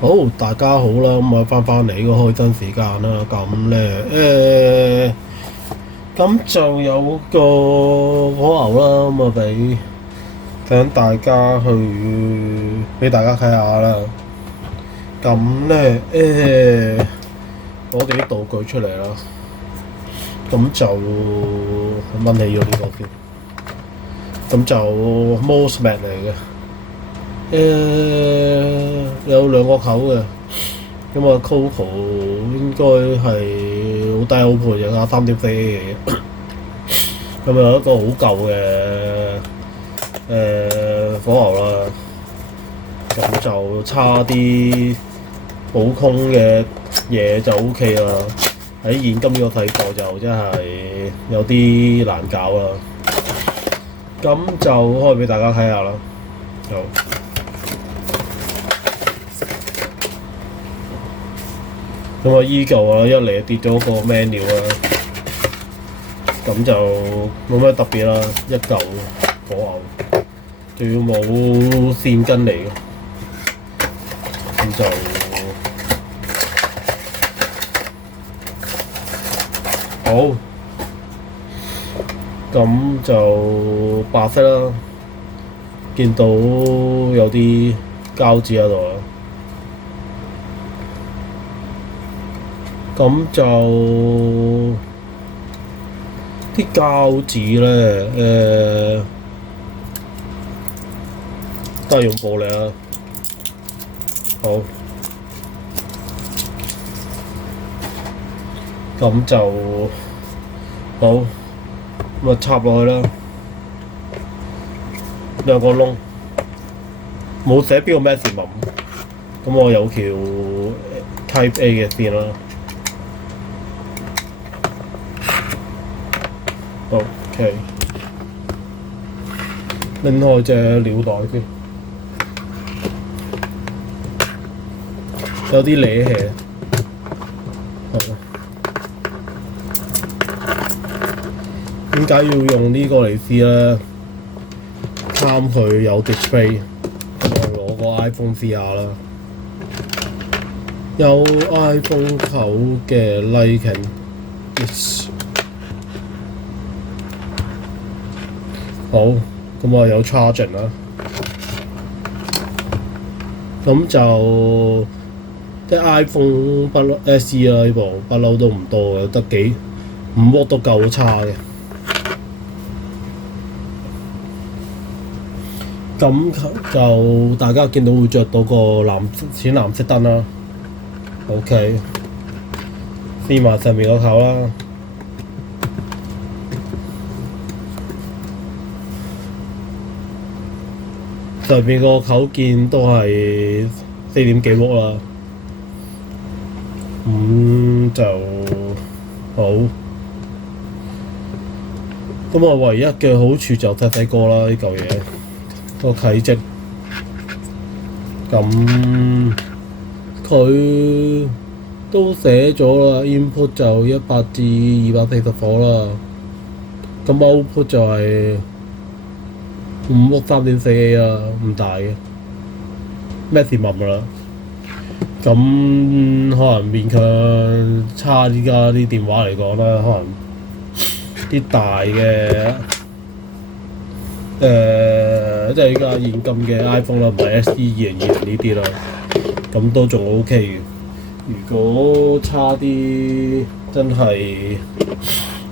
好，大家好啦，咁啊翻嚟呢個開燈時間啦，咁咧咁就有個火牛啦，咁啊等大家俾大家睇下啦。咁咧攞啲道具出嚟啦，咁就掹起咗呢個先，咁就 Mossman 嚟嘅。有兩個口嘅，咁啊 Coco 應該係好低好配嘅，3.4 嘅，咁有一個好舊嘅火牛啦，咁就差啲補空嘅嘢就 OK 啦。喺現今呢個世代就真係有啲難搞啦，咁就開俾大家睇下啦。好。咁啊依舊啊，一嚟跌咗個 menu 啦，咁就冇咩特別啦，一嚿火牛，仲要冇線根嚟嘅，咁就好，咁就白色啦，見到有啲膠紙喺度啦。咁就啲膠紙咧，都係用玻璃啦。好，咁就好，咁啊插落去啦，兩個窿，冇寫邊個 maximum，咁我有條 Type A 嘅線啦。OK， 拎開隻尿袋先，有啲攣氣，係啊。點解要用呢個嚟試咧？貪佢有 display，攞個 iPhone 試下啦。有 iPhone 口嘅 Lighting，yes。好，咁我有 charging 啦，咁就即係 iPhone 不嬲 SE 啦，呢部不嬲都唔多嘅，得5W都夠差嘅。咁就大家見到會着到個淺藍色燈啦。OK， 試埋上面個口啦。上面個口鍵都係4點幾W啦，就好。咁我唯一嘅好處就細個啦，呢嚿嘢個啟積。咁佢都寫咗啦 ，input 就100至240火啦。咁 output 就係5W 3.4A 啦，唔大嘅 maximum 啦。咁可能勉強差依家啲電話嚟講啦，可能啲大嘅即係依家現今嘅 iPhone 啦，唔係 SE 2020呢啲啦，咁都仲 OK 嘅。如果差啲真係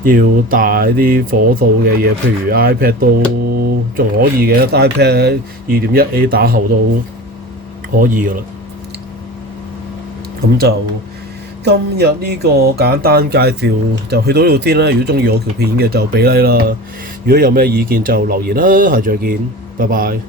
要大啲火數嘅嘢，譬如 iPad 都仲可以嘅 ，iPad 2.1A 打後都可以噶啦。咁就今日呢個簡單介紹就去到呢度先啦。如果中意我條片嘅就俾 like 啦。如果有咩意見就留言啦。下次再見，拜拜。